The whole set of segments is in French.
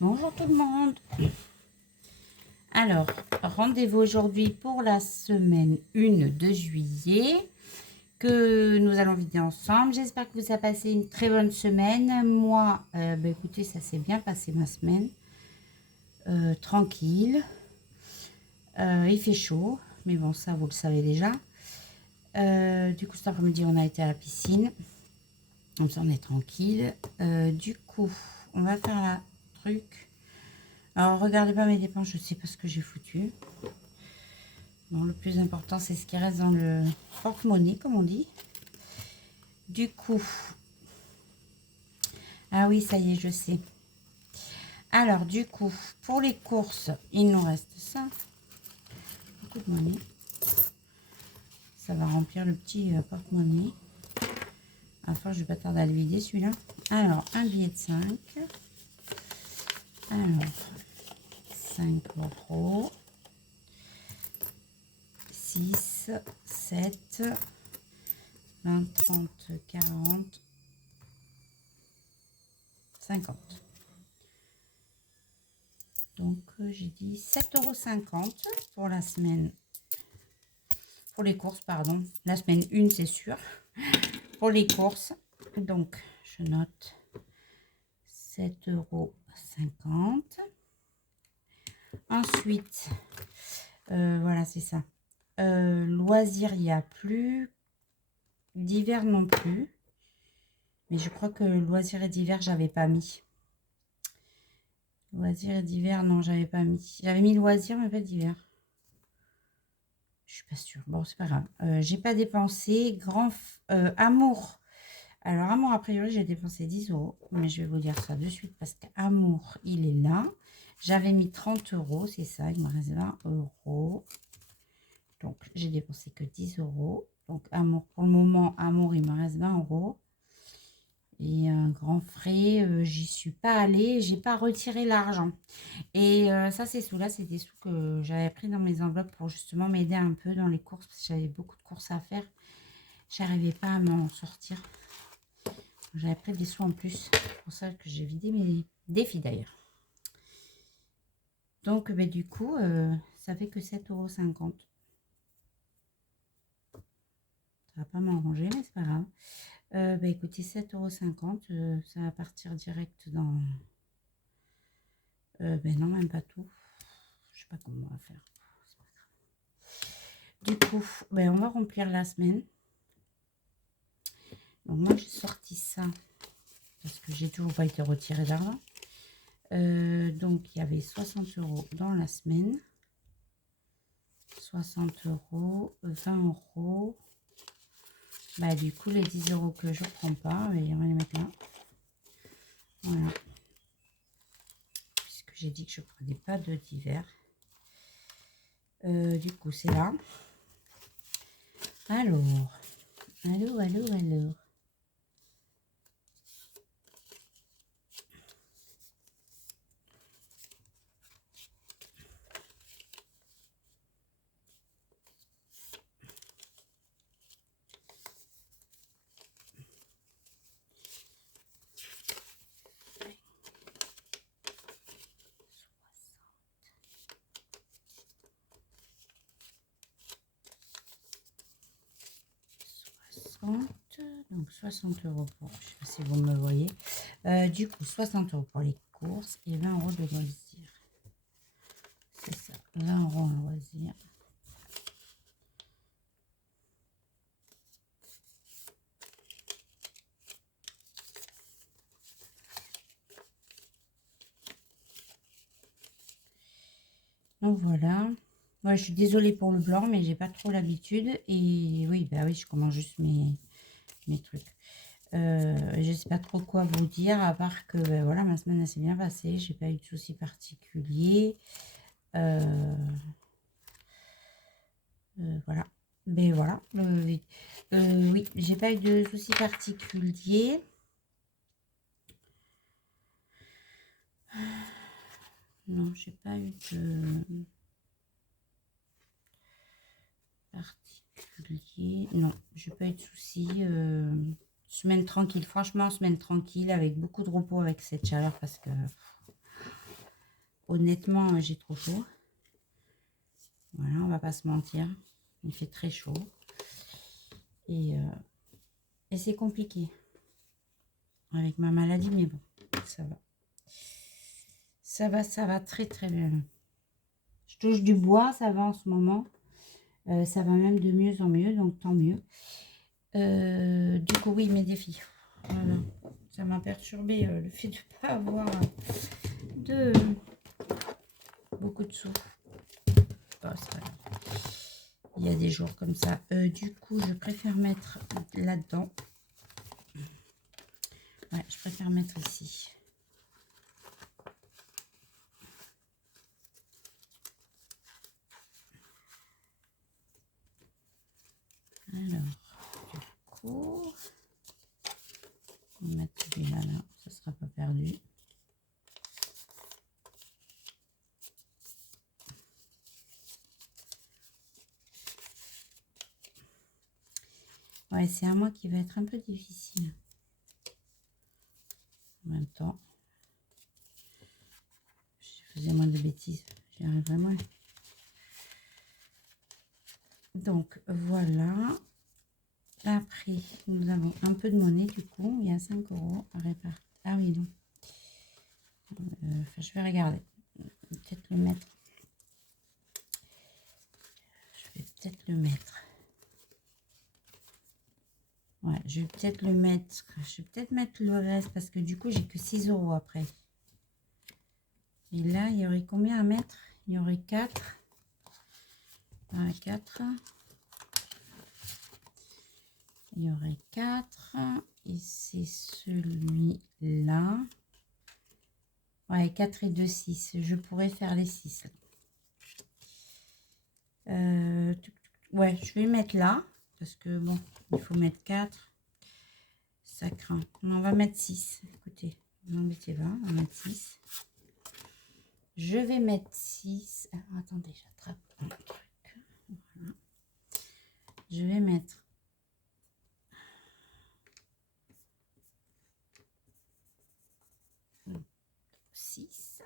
Bonjour tout le monde. Alors, rendez-vous aujourd'hui pour la semaine 1 de juillet que nous allons vider ensemble. J'espère que vous avez passé une très bonne semaine. Moi, écoutez, ça s'est bien passé ma semaine. Tranquille. Il fait chaud, mais bon, ça vous le savez déjà. Du coup, cet après-midi, on a été à la piscine. Comme ça, on est tranquille. Du coup, on va faire la truc. Alors, regardez pas mes dépenses, je sais pas ce que j'ai foutu. Bon, le plus important, c'est ce qui reste dans le porte-monnaie, comme on dit. Du coup, ah oui, ça y est, je sais. Alors, du coup, pour les courses, il nous reste ça. Beaucoup de monnaie. Ça va remplir le petit porte-monnaie. Enfin, je vais pas tarder à le vider, celui-là. Alors, un billet de 5. Alors, 5 euros. 6, 7, 20, 30, 40, 50. Donc, j'ai dit 7,50 € pour la semaine. Pour les courses, pardon. La semaine 1, c'est sûr. Pour les courses. Donc, je note 7,50 €. Ensuite, voilà, c'est ça. Loisirs, il n'y a plus. D'hiver non plus. Mais je crois que loisirs et d'hiver, j'avais pas mis. Loisirs et d'hiver, non, j'avais pas mis. J'avais mis loisirs, mais pas d'hiver. Je suis pas sûre. Bon, c'est pas grave. J'ai pas dépensé. Amour. Alors, Amour, a priori, j'ai dépensé 10 €. Mais je vais vous dire ça de suite parce qu'Amour, il est là. J'avais mis 30 €. C'est ça, il me reste 20 €. Donc, j'ai dépensé que 10 €. Donc, Amour, pour le moment, Amour, il me reste 20 €. Et un grand frais, j'y suis pas allée. J'ai pas retiré l'argent. Et ça, ces sous-là, c'est des sous que j'avais pris dans mes enveloppes pour justement m'aider un peu dans les courses. Parce que j'avais beaucoup de courses à faire. J'arrivais pas à m'en sortir. J'avais pris des sous en plus. C'est pour ça que j'ai vidé mes défis d'ailleurs. Donc, du coup, ça fait que 7,50 €. Ça va pas m'arranger, mais c'est pas grave. Écoutez, 7,50 €, ça va partir direct dans... non, même pas tout. Je sais pas comment on va faire. Du coup, on va remplir la semaine. Donc, moi, j'ai sorti ça parce que j'ai toujours pas été retiré d'argent. Donc, il y avait 60 € dans la semaine. 60 €, 20 €. Du coup, les 10 € que je prends pas, on va les mettre là. Voilà. Puisque j'ai dit que je ne prenais pas d'hiver. Du coup, c'est là. Alors. Alors. 60, donc 60 € pour, je sais pas si vous me voyez. Du coup, 60 € pour les courses et 20 € de loisirs. C'est ça, 20 € en loisirs. Donc voilà. Moi, je suis désolée pour le blanc, mais j'ai pas trop l'habitude. Et oui, oui, je commence juste mes trucs. Je sais pas trop quoi vous dire, à part que voilà, ma semaine s'est bien passée. J'ai pas eu de soucis particuliers. Voilà. Mais voilà. Oui, j'ai pas eu de soucis particuliers. Non, j'ai pas eu de particulier. Non, j'ai pas eu de soucis. Semaine tranquille. Franchement, semaine tranquille avec beaucoup de repos avec cette chaleur parce que honnêtement, j'ai trop chaud. Voilà, on va pas se mentir. Il fait très chaud. Et c'est compliqué. Avec ma maladie, mais bon, ça va. Ça va très très bien. Je touche du bois, ça va en ce moment. Ça va même de mieux en mieux, donc tant mieux. Du coup, oui, mes défis. Voilà. Ça m'a perturbé le fait de ne pas avoir de beaucoup de sous. Oh, c'est pas grave. Il y a des jours comme ça. Du coup, je préfère mettre là-dedans. Ouais, je préfère mettre ici. Alors, du coup, on va mettre celui-là, là, ça ne sera pas perdu. Ouais, c'est à moi qui va être un peu difficile. En même temps, je faisais moins de bêtises. J'y arriverai moins. Donc, voilà. Après, nous avons un peu de monnaie, du coup. Il y a 5 € à répartir. Ah oui, non. Enfin, je vais regarder. Peut-être le mettre. Je vais peut-être le mettre. Ouais, je vais peut-être le mettre. Je vais peut-être mettre le reste parce que du coup, j'ai que 6 € après. Et là, il y aurait combien à mettre? Il y aurait 4. 4. Il y aurait 4. Et c'est celui-là. Ouais, 4 et 2, 6. Je pourrais faire les 6. Ouais, je vais mettre là. Parce que bon, il faut mettre 4. Ça craint. Non, on va mettre 6. Écoutez, n'embêtez pas, on va mettre 6. Je vais mettre 6. Alors, attendez, j'attrape un truc. Voilà. Je vais mettre 6.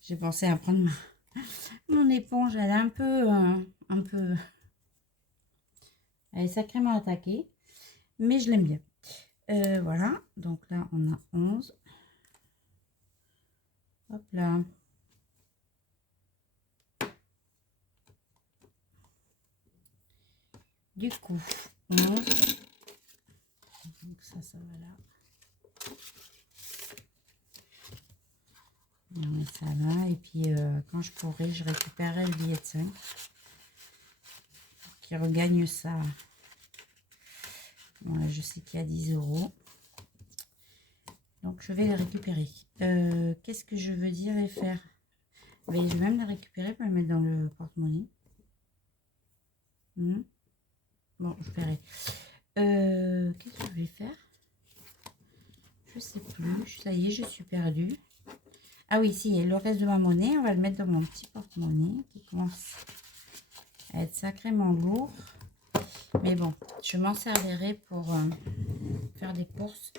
J'ai pensé à prendre mon éponge. Elle est un peu... Elle est sacrément attaquée. Mais je l'aime bien. Voilà. Donc là, on a 11. Hop là. Du coup, 11. Donc ça va là. On met ça là. Et puis, quand je pourrai, je récupérerai le billet de 5. Qui regagne ça. Voilà, je sais qu'il y a 10 €. Donc, je vais les récupérer. Qu'est-ce que je veux dire et faire? Mais je vais même les récupérer pour les mettre dans le porte-monnaie. Bon, je verrai. Qu'est-ce que je vais faire? Je sais plus. Ça y est, je suis perdue. Ah oui, si, le reste de ma monnaie, on va le mettre dans mon petit porte-monnaie qui commence à être sacrément lourd. Mais bon, je m'en servirai pour faire des courses.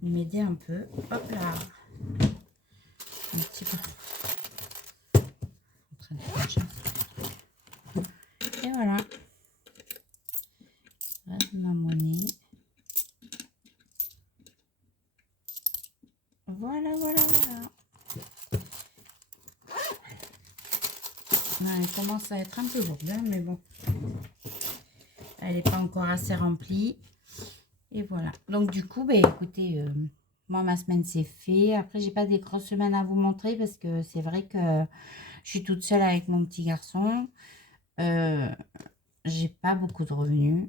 M'aider un peu. Hop là. Un petit peu. Et voilà. Reste ma monnaie. Voilà, voilà, voilà. Non, elle commence à être un peu lourde, hein, mais bon. Elle n'est pas encore assez remplie. Et voilà. Donc, du coup, bah, écoutez, moi, ma semaine, c'est fait. Après, j'ai pas des grosses semaines à vous montrer parce que c'est vrai que je suis toute seule avec mon petit garçon. J'ai pas beaucoup de revenus.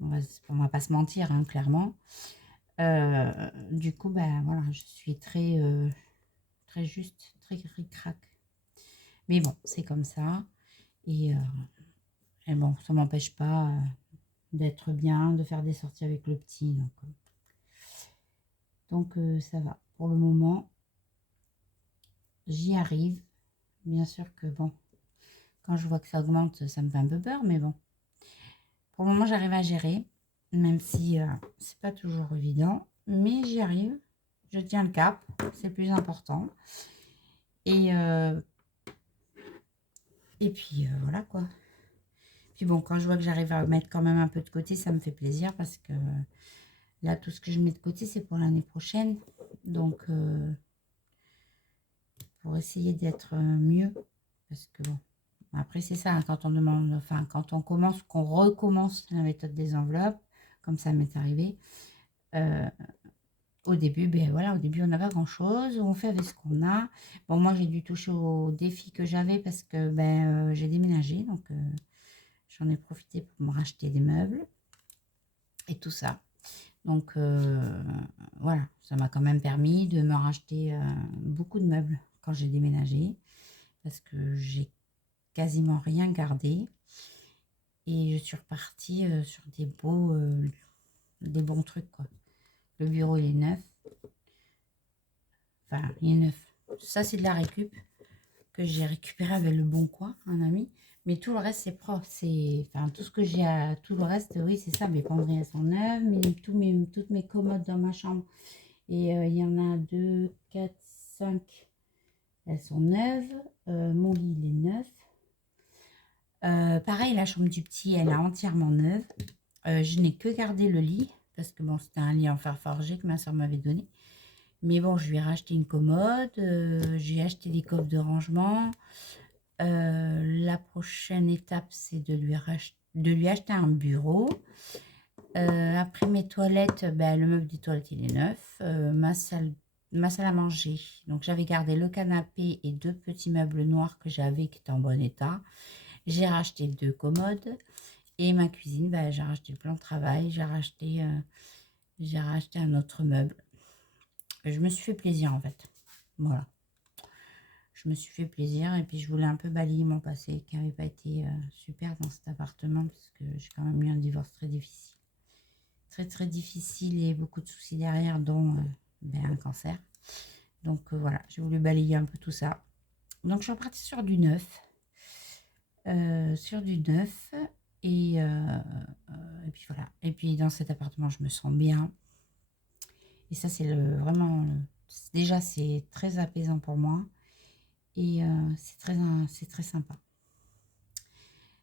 On va pas se mentir, hein, clairement. Du coup, ben voilà, je suis très, très juste, très ric-rac. Mais bon, c'est comme ça. Et bon, ça m'empêche pas d'être bien, de faire des sorties avec le petit. Donc ça va. Pour le moment, j'y arrive. Bien sûr que bon, quand je vois que ça augmente, ça me fait un peu peur, mais bon. Pour le moment, j'arrive à gérer. même si c'est pas toujours évident, mais j'y arrive. Je tiens le cap, c'est le plus important. Et puis voilà quoi. Puis bon, quand je vois que j'arrive à mettre quand même un peu de côté, ça me fait plaisir parce que là, tout ce que je mets de côté, c'est pour l'année prochaine. Donc, pour essayer d'être mieux. Parce que bon, après, c'est ça, hein, quand on demande, enfin, quand on commence, qu'on recommence la méthode des enveloppes, comme ça m'est arrivé, au début, ben voilà, au début, on n'a pas grand-chose, on fait avec ce qu'on a. Bon, moi, j'ai dû toucher au défi que j'avais parce que ben, j'ai déménagé, donc j'en ai profité pour me racheter des meubles et tout ça. Donc voilà, ça m'a quand même permis de me racheter beaucoup de meubles quand j'ai déménagé parce que j'ai quasiment rien gardé et je suis repartie sur des bons trucs quoi. Le bureau il est neuf, enfin il est neuf. Ça c'est de la récup que j'ai récupéré avec le Bon Coin, un ami. Mais tout le reste c'est propre, c'est enfin tout ce que j'ai à tout le reste, oui c'est ça. Mes penderies elles sont neuves, toutes mes commodes dans ma chambre. Et il y en a 2, 4, 5. Elles sont neuves. Mon lit, il est neuf. Pareil, la chambre du petit, elle est entièrement neuve. Je n'ai que gardé le lit. Parce que bon, c'était un lit en fer forgé que ma soeur m'avait donné. Mais bon, je lui ai racheté une commode. J'ai acheté des coffres de rangement. La prochaine étape, c'est de lui acheter un bureau. Après mes toilettes, ben, le meuble des toilettes il est neuf. Ma salle à manger. Donc j'avais gardé le canapé et 2 petits meubles noirs que j'avais qui étaient en bon état. J'ai racheté 2 commodes. Et ma cuisine, ben, j'ai racheté le plan de travail. J'ai racheté un autre meuble. Je me suis fait plaisir en fait. Voilà. Je me suis fait plaisir et puis je voulais un peu balayer mon passé qui n'avait pas été super dans cet appartement parce que j'ai quand même eu un divorce très difficile. Très très difficile et beaucoup de soucis derrière, dont ben, un cancer. Donc voilà, j'ai voulu balayer un peu tout ça. Donc je suis repartie sur du neuf. Sur du neuf. Et puis voilà. Et puis dans cet appartement, je me sens bien. Et ça, c'est vraiment... déjà, c'est très apaisant pour moi. Et c'est très sympa.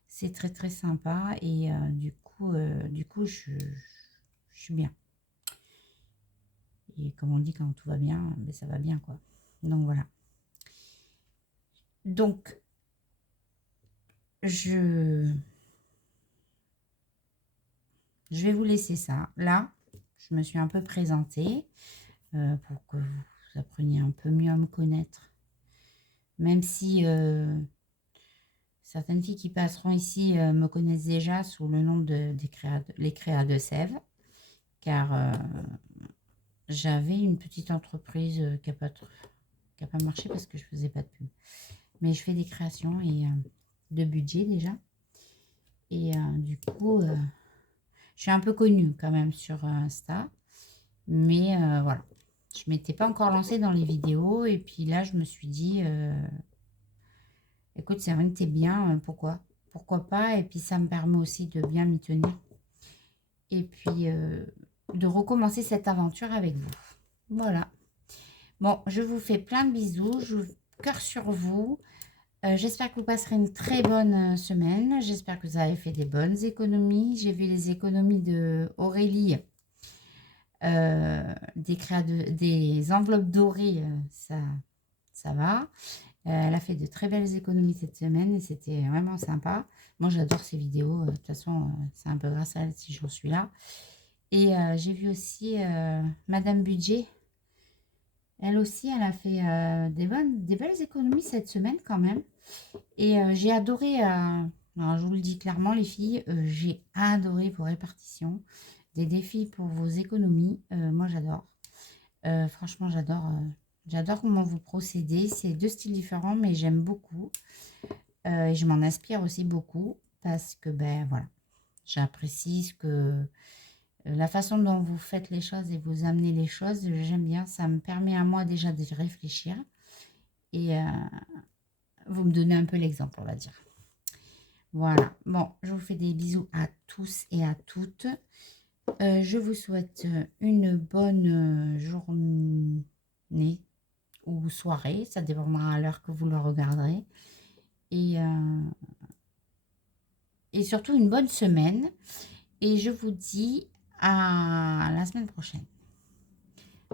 C'est très très sympa. Et du coup je suis bien. Et comme on dit, quand tout va bien, ben ça va bien, quoi. Donc, voilà. Donc, je vais vous laisser ça. Là, je me suis un peu présentée pour que vous appreniez un peu mieux à me connaître. Même si certaines filles qui passeront ici me connaissent déjà sous le nom les créas de Sèvres. Car j'avais une petite entreprise qui n'a pas marché parce que je faisais pas de pub. Mais je fais des créations et de budget déjà. Et du coup, je suis un peu connue quand même sur Insta. Mais voilà, je ne m'étais pas encore lancée dans les vidéos. Et puis là, je me suis dit, écoute, c'est vrai que t'es bien, pourquoi pas. Et puis ça me permet aussi de bien m'y tenir. Et puis de recommencer cette aventure avec vous. Voilà. Bon, je vous fais plein de bisous. Je cœur sur vous. J'espère que vous passerez une très bonne semaine. J'espère que vous avez fait des bonnes économies. J'ai vu les économies de Aurélie. Des enveloppes dorées, ça va. Elle a fait de très belles économies cette semaine et c'était vraiment sympa. Moi, j'adore ces vidéos. De toute façon, c'est un peu grâce à elle si j'en suis là. Et j'ai vu aussi Madame Budget. Elle aussi, elle a fait des belles économies cette semaine quand même. Et j'ai adoré, alors je vous le dis clairement les filles, j'ai adoré vos répartitions, des défis pour vos économies. Moi j'adore, franchement j'adore comment vous procédez. C'est 2 styles différents mais j'aime beaucoup. Et je m'en inspire aussi beaucoup parce que ben voilà, j'apprécie la façon dont vous faites les choses et vous amenez les choses. J'aime bien, ça me permet à moi déjà de réfléchir et vous me donnez un peu l'exemple, on va dire. Voilà, bon, je vous fais des bisous à tous et à toutes. Je vous souhaite une bonne journée ou soirée, ça dépendra à l'heure que vous le regarderez. Et surtout une bonne semaine. Et je vous dis à la semaine prochaine.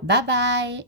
Bye bye!